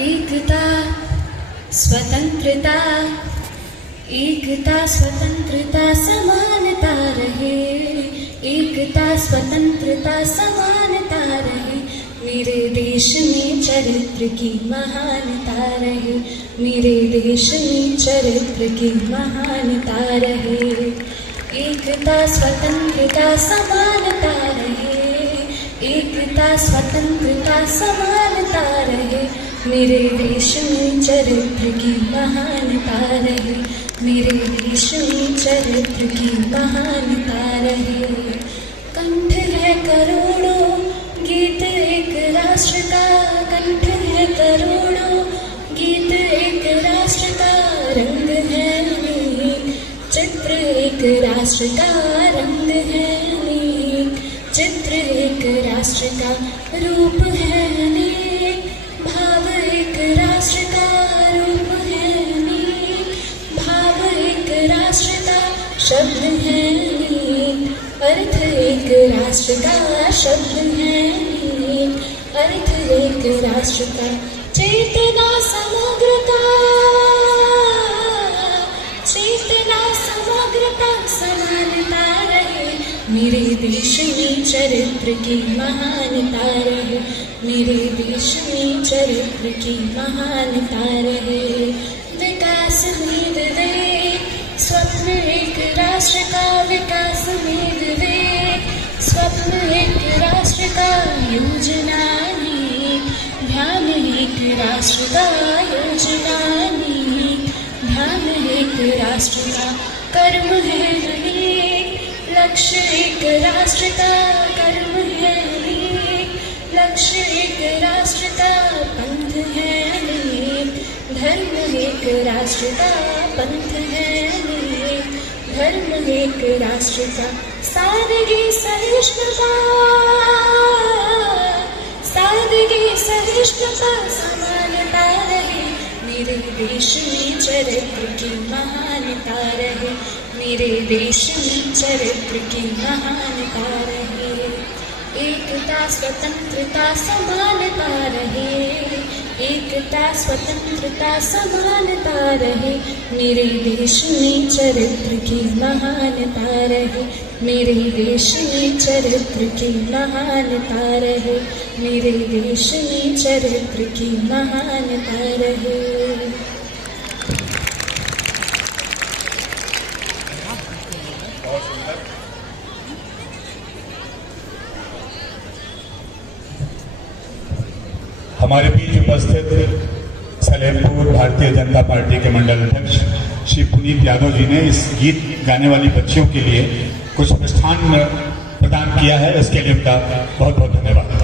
एकता स्वतंत्रता, एकता स्वतंत्रता समानता रहे, एकता स्वतंत्रता समानता रहे, मेरे देश में चरित्र की महानता रहे, मेरे देश में चरित्र की महानता रहे। एकता स्वतंत्रता समानता रहे, एकता स्वतंत्रता समानता रहे, मेरे देश में चरित्र की महानता रहे, मेरे देश में चरित्र की महानता रहे। कंठ है करोड़ों गीत एक राष्ट्र का, कंठ है करोड़ों गीत एक राष्ट्र का, रंग है अनेक चित्र एक राष्ट्र का, रंग है अनेक चित्र एक राष्ट्र का, रूप है अनेक भाव एक राष्ट्र का, रूप है अनेक भाव एक राष्ट्र का, शब्द है अनेक अर्थ एक राष्ट्र का, शब्द है अनेक अर्थ एक राष्ट्र का। चेतना समग्रता, चेतना समग्रता समानता रहे, मेरे देश में चरित्र की महानता रहे, मेरे देश में चरित्र की महानता रहे। विकास में विवेक स्वप्न एक राष्ट्र का, विकास में विवेक स्वप्न एक राष्ट्र का, योजना में ध्यान एक राष्ट्र का, योजना में ध्यान एक राष्ट्र का, कर्म है अनेक लक्ष्य एक राष्ट्र का, कर्म है अनेक लक्ष्य एक राष्ट्र का, पंथ है अनेक धर्म एक राष्ट्र का, पंथ है अनेक धर्म एक राष्ट्र का। सादगी सहिष्णुता, सादगी सहिष्णुता समानता रहे, मेरे देश में चरित्र की महानता रहे, मेरे देश में चरित्र की महानता रहे। एकता स्वतंत्रता समानता रहे, एकता स्वतंत्रता समानता रहे, मेरे देश में चरित्र की महानता रहे, मेरे देश में चरित्र की महानता रहे, मेरे देश में चरित्र की महानता रहे। हमारे बीच उपस्थित सलेमपुर भारतीय जनता पार्टी के मंडल अध्यक्ष श्री पुनीत यादव जी ने इस गीत गाने वाली बच्चियों के लिए कुछ प्रस्थान प्रदान किया है, इसके लिए उनका बहुत बहुत धन्यवाद।